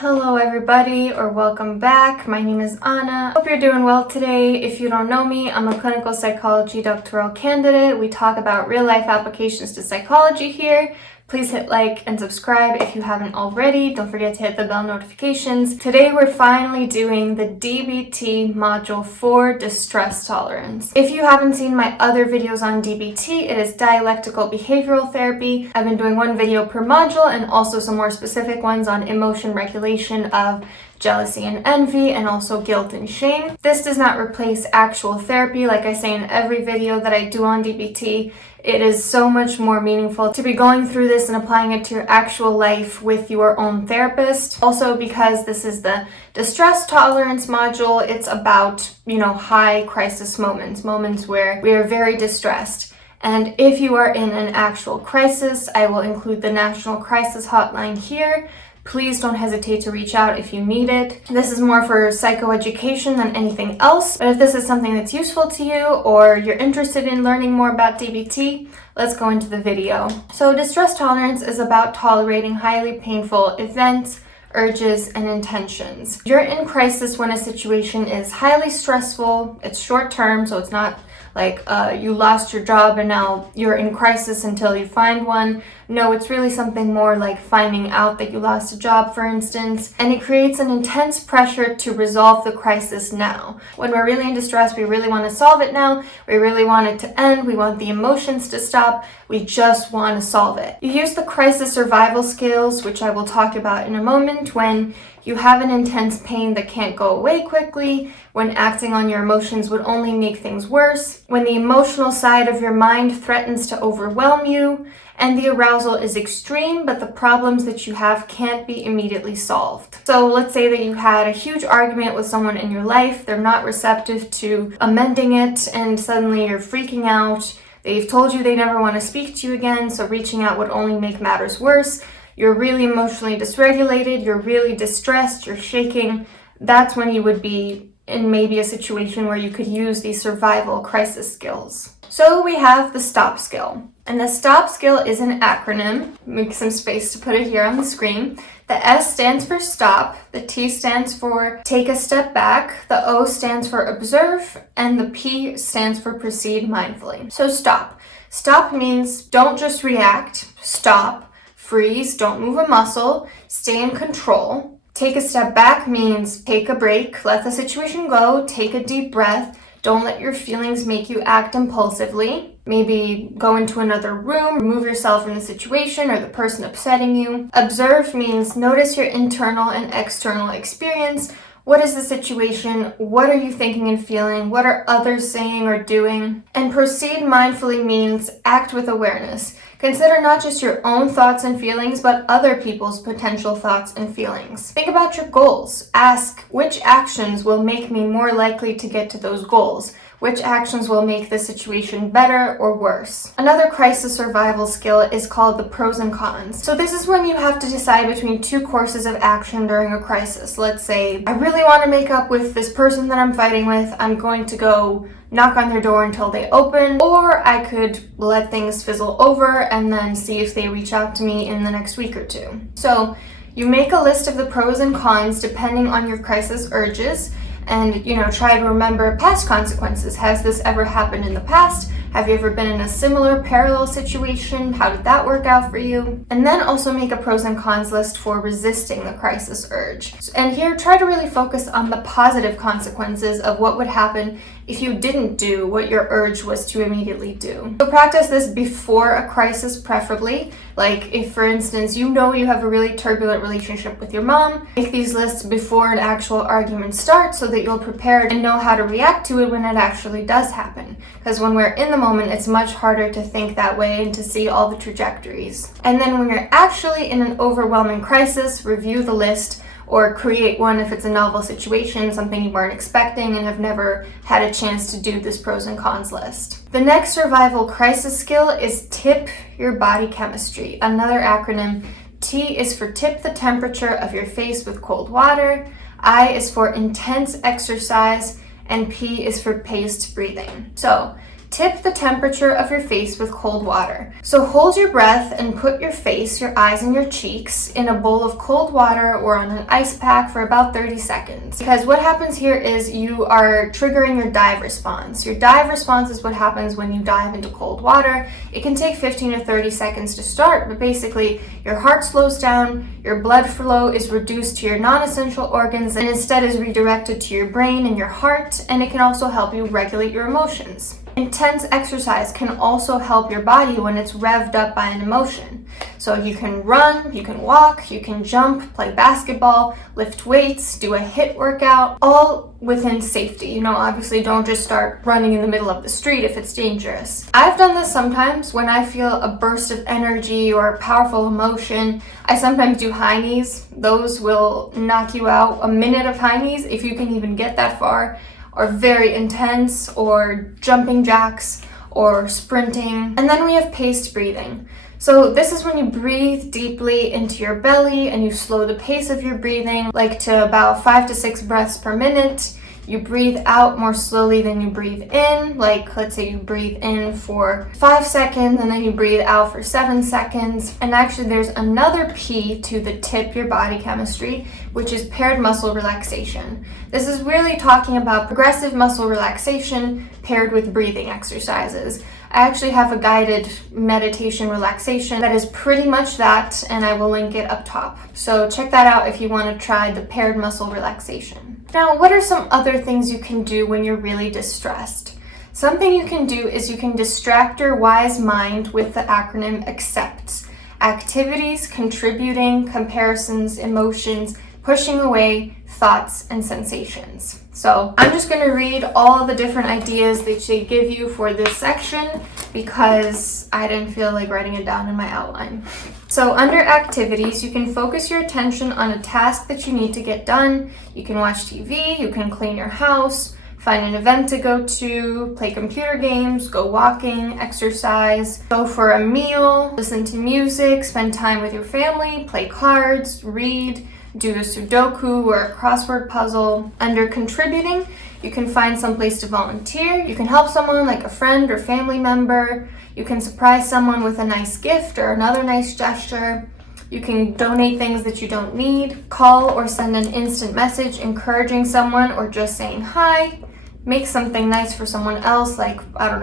Hello everybody, or welcome back. My name is Anna. Hope you're doing well today. If you don't know me, I'm a clinical psychology doctoral candidate. We talk about real life applications to psychology here. Please hit like and subscribe if you haven't already. Don't forget to hit the bell notifications. Today we're finally doing the DBT module for distress tolerance. If you haven't seen my other videos on DBT, it is dialectical behavioral therapy. I've been doing one video per module and also some more specific ones on emotion regulation of jealousy and envy, and also guilt and shame. This does not replace actual therapy. Like I say in every video that I do on DBT, it is so much more meaningful to be going through this and applying it to your actual life with your own therapist. Also, because this is the distress tolerance module, it's about, high crisis moments where we are very distressed. And if you are in an actual crisis, I will include the National Crisis Hotline here. Please don't hesitate to reach out if you need it. This is more for psychoeducation than anything else, but if this is something that's useful to you or you're interested in learning more about DBT, let's go into the video. So distress tolerance is about tolerating highly painful events, urges, and intentions. You're in crisis when a situation is highly stressful, it's short term, so it's not like you lost your job and now you're in crisis until you find one. No, it's really something more like finding out that you lost a job, for instance, and it creates an intense pressure to resolve the crisis now. When we're really in distress, we really want to solve it now, we really want it to end, we want the emotions to stop, we just want to solve it. You use the crisis survival skills, which I will talk about in a moment, when you have an intense pain that can't go away quickly, when acting on your emotions would only make things worse, when the emotional side of your mind threatens to overwhelm you, and the arousal is extreme, but the problems that you have can't be immediately solved. So let's say that you had a huge argument with someone in your life, they're not receptive to amending it, and suddenly you're freaking out. They've told you they never want to speak to you again, so reaching out would only make matters worse. You're really emotionally dysregulated, you're really distressed, you're shaking. That's when you would be in maybe a situation where you could use these survival crisis skills. So we have the STOP skill. And the STOP skill is an acronym. Make some space to put it here on the screen. The S stands for stop, the T stands for take a step back, the O stands for observe, and the P stands for proceed mindfully. So stop. Stop means don't just react, stop, freeze, don't move a muscle, stay in control. Take a step back means take a break, let the situation go, take a deep breath, don't let your feelings make you act impulsively. Maybe go into another room, remove yourself from the situation or the person upsetting you. Observe means notice your internal and external experience. What is the situation? What are you thinking and feeling? What are others saying or doing? And proceed mindfully means act with awareness. Consider not just your own thoughts and feelings, but other people's potential thoughts and feelings. Think about your goals. Ask, which actions will make me more likely to get to those goals? Which actions will make the situation better or worse? Another crisis survival skill is called the pros and cons. So this is when you have to decide between two courses of action during a crisis. Let's say, I really want to make up with this person that I'm fighting with. I'm going to go knock on their door until they open, or I could let things fizzle over and then see if they reach out to me in the next week or two. So you make a list of the pros and cons depending on your crisis urges, and try to remember past consequences. Has this ever happened in the past? Have you ever been in a similar parallel situation? How did that work out for you? And then also make a pros and cons list for resisting the crisis urge. And here, try to really focus on the positive consequences of what would happen if you didn't do what your urge was to immediately do. So practice this before a crisis, preferably. Like if, for instance, you have a really turbulent relationship with your mom, make these lists before an actual argument starts so that you'll prepare and know how to react to it when it actually does happen. Because when we're in the moment, it's much harder to think that way and to see all the trajectories. And then when you're actually in an overwhelming crisis, review the list or create one if it's a novel situation, something you weren't expecting and have never had a chance to do this pros and cons list. The next survival crisis skill is tip your body chemistry. Another acronym. T is for tip the temperature of your face with cold water, I is for intense exercise, and P is for paced breathing. So Tip the temperature of your face with cold water. So hold your breath and put your face, your eyes, and your cheeks in a bowl of cold water or on an ice pack for about 30 seconds. Because what happens here is you are triggering your dive response. Your dive response is what happens when you dive into cold water. It can take 15 to 30 seconds to start, but basically your heart slows down, your blood flow is reduced to your non-essential organs and instead is redirected to your brain and your heart, and it can also help you regulate your emotions. Intense exercise can also help your body when it's revved up by an emotion. So you can run, you can walk, you can jump, play basketball, lift weights, do a HIIT workout, all within safety. Obviously don't just start running in the middle of the street if it's dangerous. I've done this sometimes when I feel a burst of energy or a powerful emotion. I sometimes do high knees. Those will knock you out. A minute of high knees, if you can even get that far, are very intense, or jumping jacks or sprinting. And then we have paced breathing. So this is when you breathe deeply into your belly and you slow the pace of your breathing, like to about 5 to 6 breaths per minute. You breathe out more slowly than you breathe in. Like, let's say you breathe in for 5 seconds and then you breathe out for 7 seconds. And actually there's another P to the tip your body chemistry, which is paired muscle relaxation. This is really talking about progressive muscle relaxation paired with breathing exercises. I actually have a guided meditation relaxation that is pretty much that, and I will link it up top. So check that out if you want to try the paired muscle relaxation. Now, what are some other things you can do when you're really distressed? Something you can do is you can distract your wise mind with the acronym ACCEPT. Activities, contributing, comparisons, emotions, pushing away, thoughts, and sensations. So I'm just going to read all the different ideas that they give you for this section because I didn't feel like writing it down in my outline. So under activities, you can focus your attention on a task that you need to get done. You can watch TV, you can clean your house, find an event to go to, play computer games, go walking, exercise, go for a meal, listen to music, spend time with your family, play cards, read, do a Sudoku or a crossword puzzle. Under contributing, you can find some place to volunteer. You can help someone like a friend or family member. You can surprise someone with a nice gift or another nice gesture. You can donate things that you don't need. Call or send an instant message encouraging someone or just saying hi. Make something nice for someone else, like,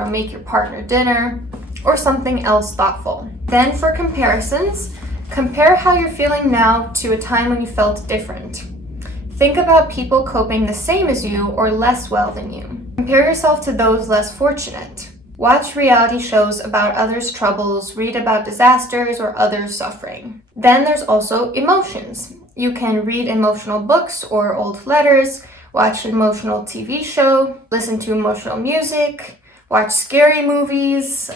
make your partner dinner or something else thoughtful. Then for comparisons, compare how you're feeling now to a time when you felt different. Think about people coping the same as you or less well than you. Compare yourself to those less fortunate. Watch reality shows about others' troubles, read about disasters or others' suffering. Then there's also emotions. You can read emotional books or old letters, watch an emotional TV show, listen to emotional music, watch scary movies,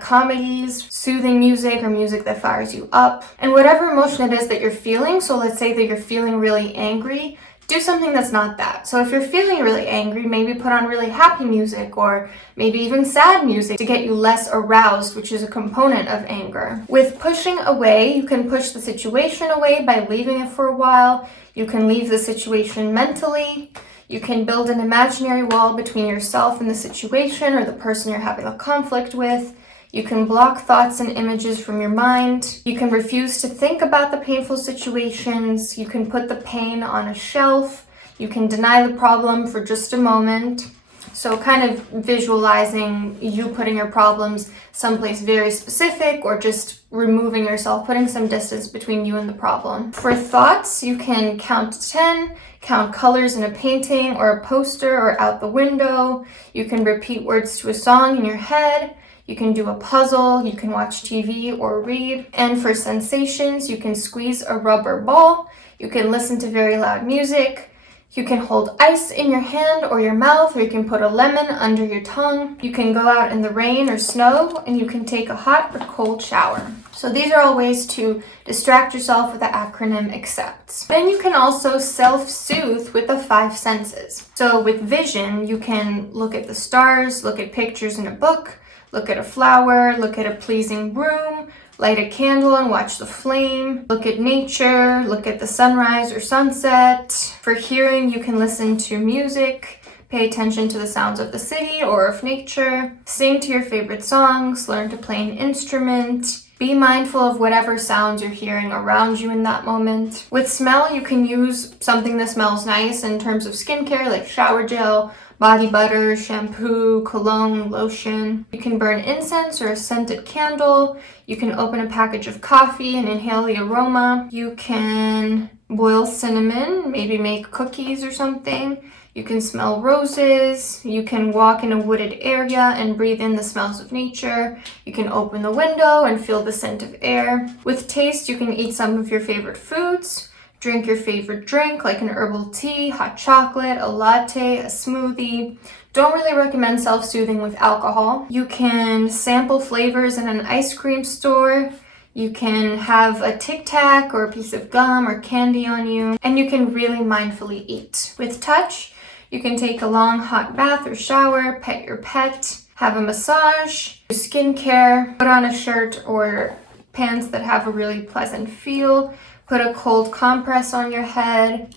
comedies, soothing music, or music that fires you up. And whatever emotion it is that you're feeling, so let's say that you're feeling really angry, do something that's not that. So if you're feeling really angry, maybe put on really happy music or maybe even sad music to get you less aroused, which is a component of anger. With pushing away, you can push the situation away by leaving it for a while. You can leave the situation mentally. You can build an imaginary wall between yourself and the situation or the person you're having a conflict with. You can block thoughts and images from your mind. You can refuse to think about the painful situations. You can put the pain on a shelf. You can deny the problem for just a moment. So kind of visualizing you putting your problems someplace very specific or just removing yourself, putting some distance between you and the problem. For thoughts, you can count to 10, count colors in a painting or a poster or out the window. You can repeat words to a song in your head. You can do a puzzle, you can watch TV or read. And for sensations, you can squeeze a rubber ball. You can listen to very loud music. You can hold ice in your hand or your mouth, or you can put a lemon under your tongue. You can go out in the rain or snow, and you can take a hot or cold shower. So these are all ways to distract yourself with the acronym ACCEPT. Then you can also self-soothe with the 5 senses. So with vision, you can look at the stars, look at pictures in a book, look at a flower, look at a pleasing room, light a candle and watch the flame, look at nature, look at the sunrise or sunset. For hearing, you can listen to music, Pay attention to the sounds of the city or of nature. Sing to your favorite songs. Learn to play an instrument. Be mindful of whatever sounds you're hearing around you in that moment. With smell, you can use something that smells nice in terms of skincare, like shower gel, body butter, shampoo, cologne, lotion. You can burn incense or a scented candle. You can open a package of coffee and inhale the aroma. You can boil cinnamon, maybe make cookies or something. You can smell roses. You can walk in a wooded area and breathe in the smells of nature. You can open the window and feel the scent of air. With taste, you can eat some of your favorite foods. Drink your favorite drink, like an herbal tea, hot chocolate, a latte, a smoothie. Don't really recommend self-soothing with alcohol. You can sample flavors in an ice cream store. You can have a Tic Tac or a piece of gum or candy on you. And you can really mindfully eat. With touch, you can take a long hot bath or shower, pet your pet, have a massage, do skincare, put on a shirt or pants that have a really pleasant feel, put a cold compress on your head,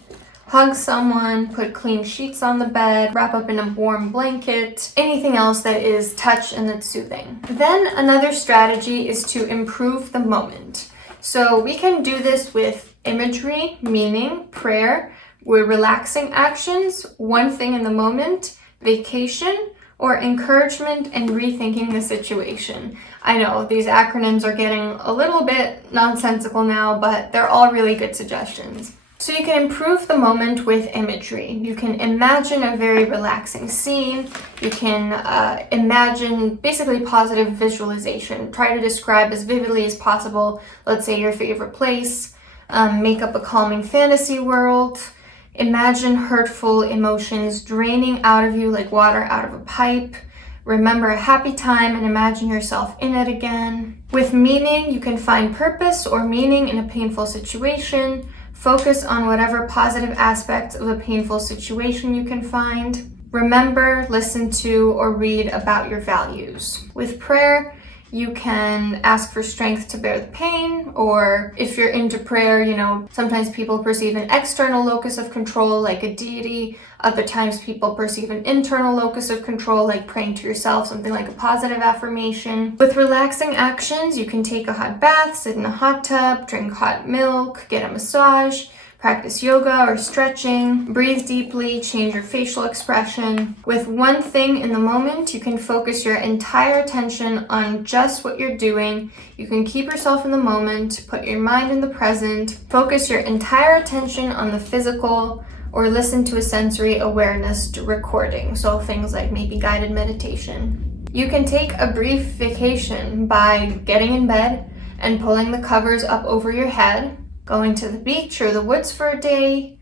hug someone, put clean sheets on the bed, wrap up in a warm blanket, anything else that is touch and that's soothing. Then another strategy is to improve the moment. So we can do this with imagery, meaning, prayer, with relaxing actions, one thing in the moment, vacation, or encouragement and rethinking the situation. I know these acronyms are getting a little bit nonsensical now, but they're all really good suggestions. So you can improve the moment with imagery. You can imagine a very relaxing scene. You can imagine basically positive visualization. Try to describe as vividly as possible, let's say your favorite place. Make up a calming fantasy world. Imagine hurtful emotions draining out of you like water out of a pipe. Remember a happy time and imagine yourself in it again. With meaning, you can find purpose or meaning in a painful situation. Focus on whatever positive aspects of a painful situation you can find. Remember, listen to, or read about your values. With prayer, you can ask for strength to bear the pain, or if you're into prayer, sometimes people perceive an external locus of control like a deity. Other times people perceive an internal locus of control like praying to yourself, something like a positive affirmation. With relaxing actions, you can take a hot bath, sit in a hot tub, drink hot milk, get a massage, practice yoga or stretching, breathe deeply, change your facial expression. With one thing in the moment, you can focus your entire attention on just what you're doing. You can keep yourself in the moment, put your mind in the present, focus your entire attention on the physical, or listen to a sensory awareness recording. So things like maybe guided meditation. You can take a brief vacation by getting in bed and pulling the covers up over your head, going to the beach or the woods for a day,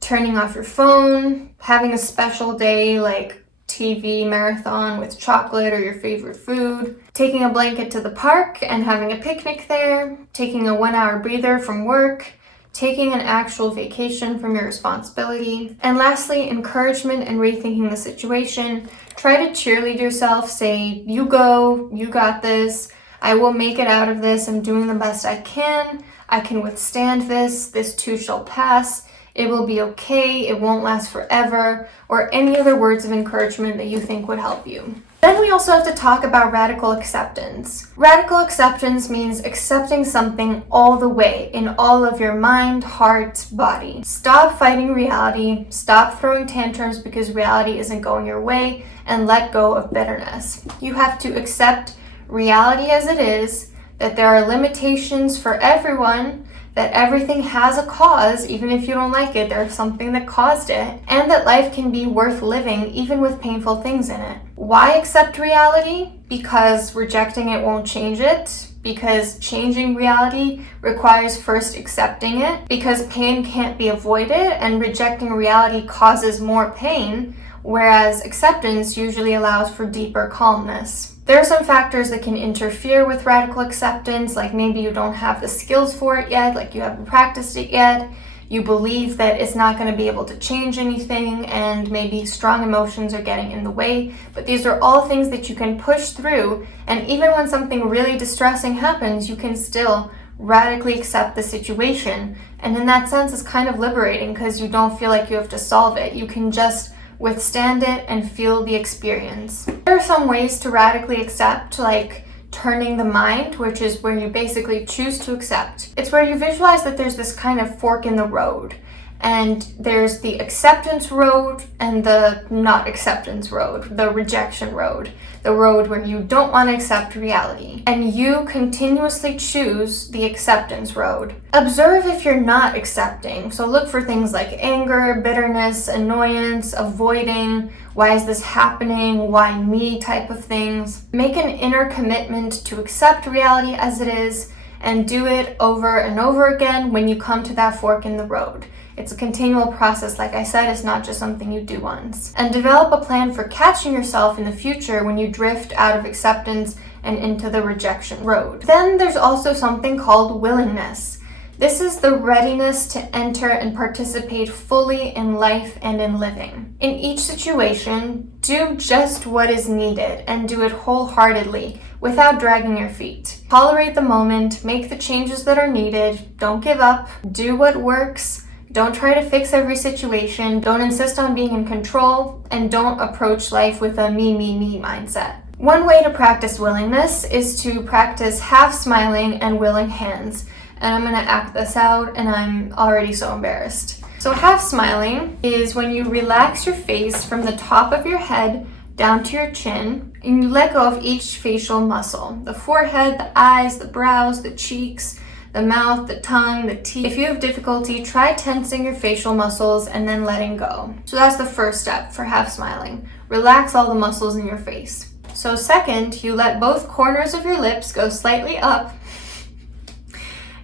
turning off your phone, having a special day like TV marathon with chocolate or your favorite food, taking a blanket to the park and having a picnic there, taking a 1-hour breather from work, taking an actual vacation from your responsibility. And lastly, encouragement and rethinking the situation. Try to cheerlead yourself, say, you go, you got this, I will make it out of this, I'm doing the best I can withstand this too shall pass, it will be okay, it won't last forever, or any other words of encouragement that you think would help you. Then we also have to talk about radical acceptance. Radical acceptance means accepting something all the way in all of your mind, heart, body. Stop fighting reality, stop throwing tantrums because reality isn't going your way, and let go of bitterness. You have to accept reality as it is, that there are limitations for everyone, that everything has a cause, even if you don't like it, there's something that caused it, and that life can be worth living even with painful things in it. Why accept reality? Because rejecting it won't change it, because changing reality requires first accepting it, because pain can't be avoided and rejecting reality causes more pain, whereas acceptance usually allows for deeper calmness. There are some factors that can interfere with radical acceptance, like maybe you don't have the skills for it yet, like you haven't practiced it yet, you believe that it's not going to be able to change anything, and maybe strong emotions are getting in the way. But these are all things that you can push through, and even when something really distressing happens, you can still radically accept the situation. And in that sense, it's kind of liberating because you don't feel like you have to solve it. You can just withstand it, and feel the experience. There are some ways to radically accept, like turning the mind, which is where you basically choose to accept. It's where you visualize that there's this kind of fork in the road, and there's the acceptance road and the not acceptance road, the rejection road, the road where you don't want to accept reality. And you continuously choose the acceptance road. Observe if you're not accepting. So look for things like anger, bitterness, annoyance, avoiding, why is this happening, why me type of things. Make an inner commitment to accept reality as it is, and do it over and over again when you come to that fork in the road. It's a continual process, like I said, it's not just something you do once. And develop a plan for catching yourself in the future when you drift out of acceptance and into the rejection road. Then there's also something called willingness. This is the readiness to enter and participate fully in life and in living. In each situation, do just what is needed and do it wholeheartedly without dragging your feet. Tolerate the moment, make the changes that are needed, don't give up, do what works. Don't try to fix every situation, don't insist on being in control, and don't approach life with a me mindset. One way to practice willingness is to practice half smiling and willing hands. And I'm gonna act this out, and I'm already so embarrassed. So half smiling is when you relax your face from the top of your head down to your chin, and you let go of each facial muscle. The forehead, the eyes, the brows, the cheeks, the mouth, the tongue, the teeth. If you have difficulty, try tensing your facial muscles and then letting go. So that's the first step for half smiling. Relax all the muscles in your face. So second, you let both corners of your lips go slightly up,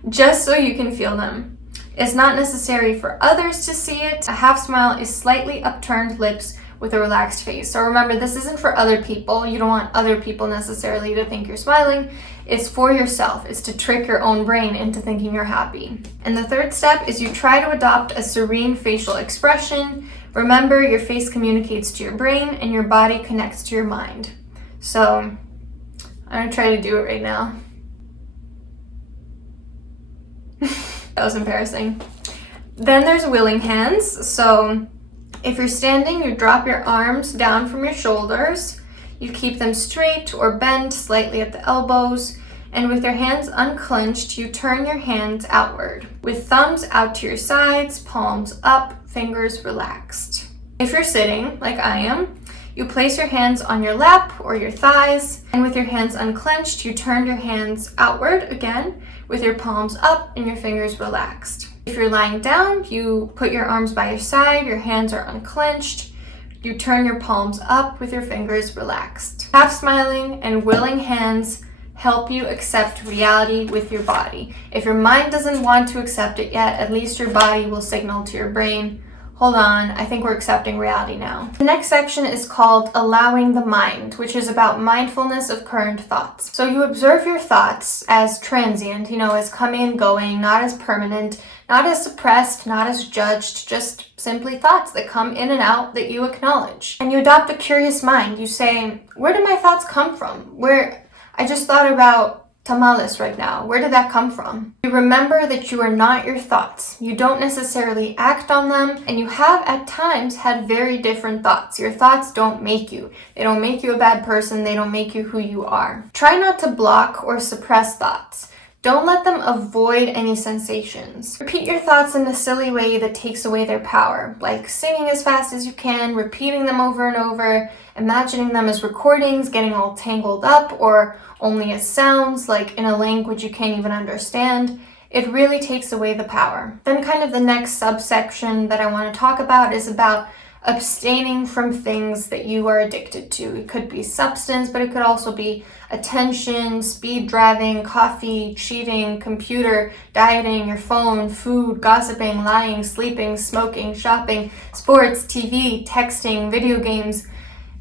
just so you can feel them. It's not necessary for others to see it. A half smile is slightly upturned lips with a relaxed face. So remember, this isn't for other people. You don't want other people necessarily to think you're smiling. It's for yourself. It's to trick your own brain into thinking you're happy. And the third step is you try to adopt a serene facial expression. Remember, your face communicates to your brain and your body connects to your mind. So I'm gonna try to do it right now. That was embarrassing. Then there's willing hands. So if you're standing, you drop your arms down from your shoulders. You keep them straight or bent slightly at the elbows. And with your hands unclenched, you turn your hands outward, with thumbs out to your sides, palms up, fingers relaxed. If you're sitting, like I am, you place your hands on your lap or your thighs, and with your hands unclenched, you turn your hands outward again, with your palms up and your fingers relaxed. If you're lying down, you put your arms by your side, your hands are unclenched, you turn your palms up with your fingers relaxed. Half smiling and willing hands help you accept reality with your body. If your mind doesn't want to accept it yet, at least your body will signal to your brain, hold on, I think we're accepting reality now. The next section is called Allowing the Mind, which is about mindfulness of current thoughts. So you observe your thoughts as transient, as coming and going, not as permanent, not as suppressed, not as judged, just simply thoughts that come in and out that you acknowledge. And you adopt a curious mind. You say, where did my thoughts come from? I just thought about tamales right now. Where did that come from? You remember that you are not your thoughts. You don't necessarily act on them, and you have at times had very different thoughts. Your thoughts don't make you. They don't make you a bad person. They don't make you who you are. Try not to block or suppress thoughts. Don't let them avoid any sensations. Repeat your thoughts in a silly way that takes away their power, like singing as fast as you can, repeating them over and over, imagining them as recordings, getting all tangled up, or only as sounds, like in a language you can't even understand. It really takes away the power. Then kind of the next subsection that I want to talk about is about abstaining from things that you are addicted to. It could be substance, but it could also be attention, speed driving, coffee, cheating, computer, dieting, your phone, food, gossiping, lying, sleeping, smoking, shopping, sports, TV, texting, video games,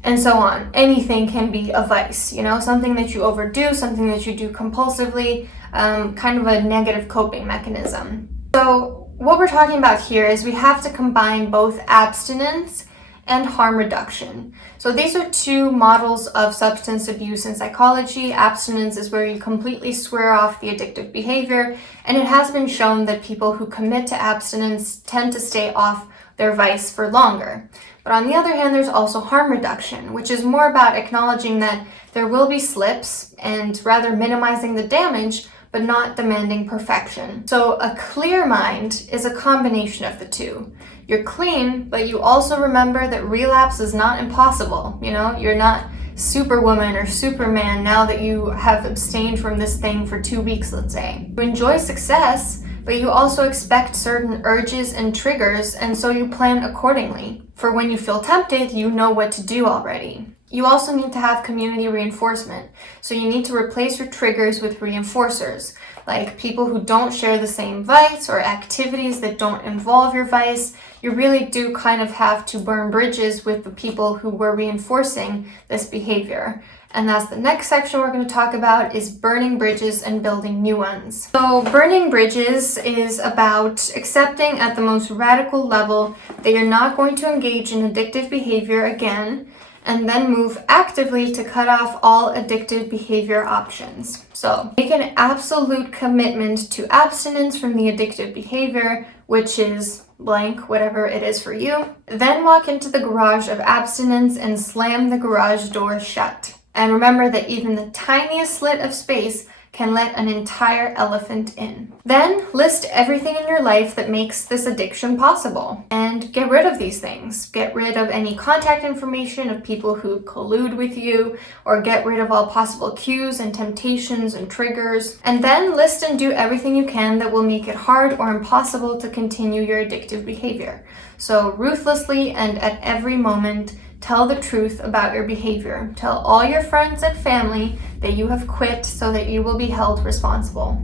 and so on. Anything can be a vice, something that you overdo, something that you do compulsively, kind of a negative coping mechanism. So what we're talking about here is we have to combine both abstinence and harm reduction. So these are two models of substance abuse in psychology. Abstinence is where you completely swear off the addictive behavior, and it has been shown that people who commit to abstinence tend to stay off their vice for longer. But on the other hand, there's also harm reduction, which is more about acknowledging that there will be slips and rather minimizing the damage, but not demanding perfection. So a clear mind is a combination of the two. You're clean, but you also remember that relapse is not impossible. You're not Superwoman or Superman now that you have abstained from this thing for 2 weeks, let's say. You enjoy success, but you also expect certain urges and triggers, and so you plan accordingly. For when you feel tempted, you know what to do already. You also need to have community reinforcement. So you need to replace your triggers with reinforcers, like people who don't share the same vice or activities that don't involve your vice. You really do kind of have to burn bridges with the people who were reinforcing this behavior. And that's the next section we're going to talk about, is burning bridges and building new ones. So burning bridges is about accepting at the most radical level that you're not going to engage in addictive behavior again, and then move actively to cut off all addictive behavior options. So make an absolute commitment to abstinence from the addictive behavior, which is blank, whatever it is for you. Then walk into the garage of abstinence and slam the garage door shut. And remember that even the tiniest slit of space can let an entire elephant in. Then list everything in your life that makes this addiction possible and get rid of these things. Get rid of any contact information of people who collude with you, or get rid of all possible cues and temptations and triggers. And then list and do everything you can that will make it hard or impossible to continue your addictive behavior. So ruthlessly and at every moment, tell the truth about your behavior. Tell all your friends and family that you have quit so that you will be held responsible.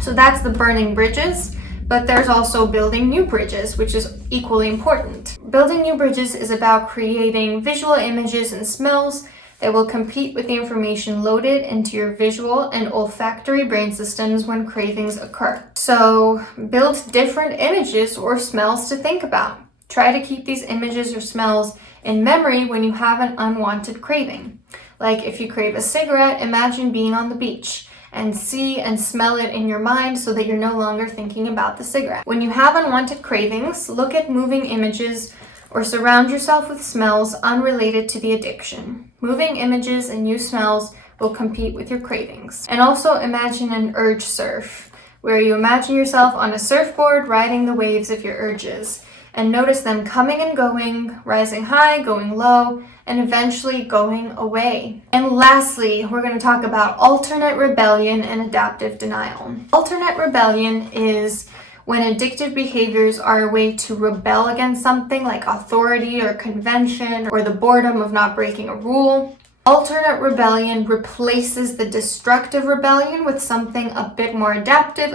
So that's the burning bridges, but there's also building new bridges, which is equally important. Building new bridges is about creating visual images and smells that will compete with the information loaded into your visual and olfactory brain systems when cravings occur. So build different images or smells to think about. Try to keep these images or smells in memory when you have an unwanted craving. Like if you crave a cigarette, imagine being on the beach and see and smell it in your mind so that you're no longer thinking about the cigarette. When you have unwanted cravings, look at moving images or surround yourself with smells unrelated to the addiction. Moving images and new smells will compete with your cravings. And also imagine an urge surf, where you imagine yourself on a surfboard riding the waves of your urges, and notice them coming and going, rising high, going low, and eventually going away. And lastly, we're going to talk about alternate rebellion and adaptive denial. Alternate rebellion is when addictive behaviors are a way to rebel against something like authority or convention or the boredom of not breaking a rule. Alternate rebellion replaces the destructive rebellion with something a bit more adaptive,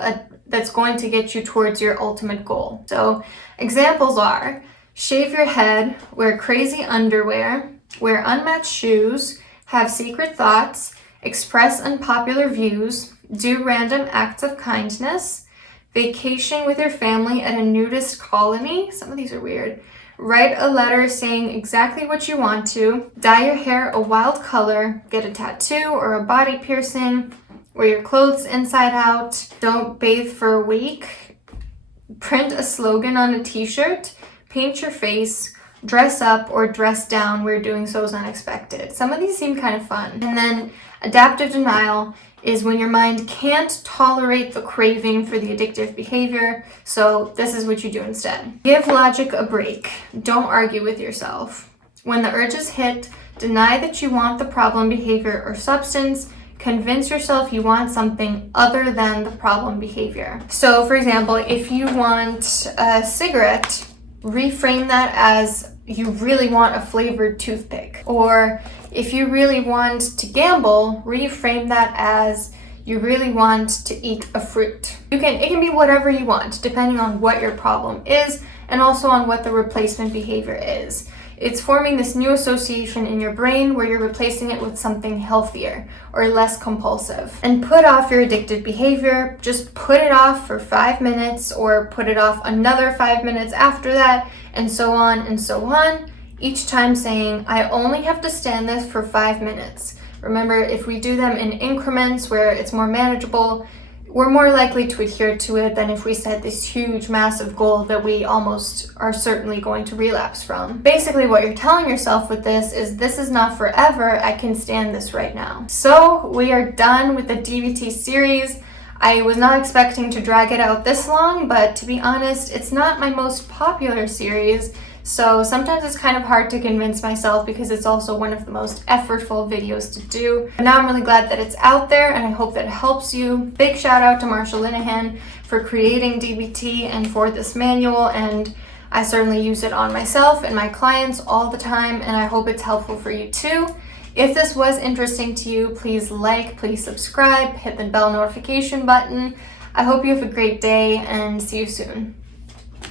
that's going to get you towards your ultimate goal. So examples are: shave your head, wear crazy underwear, wear unmatched shoes, have secret thoughts, express unpopular views, do random acts of kindness, vacation with your family at a nudist colony. Some of these are weird. Write a letter saying exactly what you want to, dye your hair a wild color, get a tattoo or a body piercing, wear your clothes inside out, don't bathe for a week, print a slogan on a t-shirt, paint your face, dress up or dress down where doing so is unexpected. Some of these seem kind of fun. And then adaptive denial is when your mind can't tolerate the craving for the addictive behavior, so this is what you do instead. Give logic a break. Don't argue with yourself. When the urges hit, deny that you want the problem behavior or substance. Convince yourself you want something other than the problem behavior. So for example, if you want a cigarette, reframe that as you really want a flavored toothpick. Or if you really want to gamble, reframe that as you really want to eat a fruit. It can be whatever you want, depending on what your problem is and also on what the replacement behavior is. It's forming this new association in your brain where you're replacing it with something healthier or less compulsive. And put off your addictive behavior. Just put it off for 5 minutes or put it off another 5 minutes after that, and so on and so on. Each time saying, I only have to stand this for 5 minutes. Remember, if we do them in increments where it's more manageable, we're more likely to adhere to it than if we set this huge, massive goal that we almost are certainly going to relapse from. Basically, what you're telling yourself with this is not forever, I can stand this right now. So we are done with the DBT series. I was not expecting to drag it out this long, but to be honest, it's not my most popular series. So sometimes it's kind of hard to convince myself because it's also one of the most effortful videos to do. But now I'm really glad that it's out there and I hope that it helps you. Big shout out to Marshall Linehan for creating DBT and for this manual, and I certainly use it on myself and my clients all the time, and I hope it's helpful for you too. If this was interesting to you, please like, please subscribe, hit the bell notification button. I hope you have a great day and see you soon.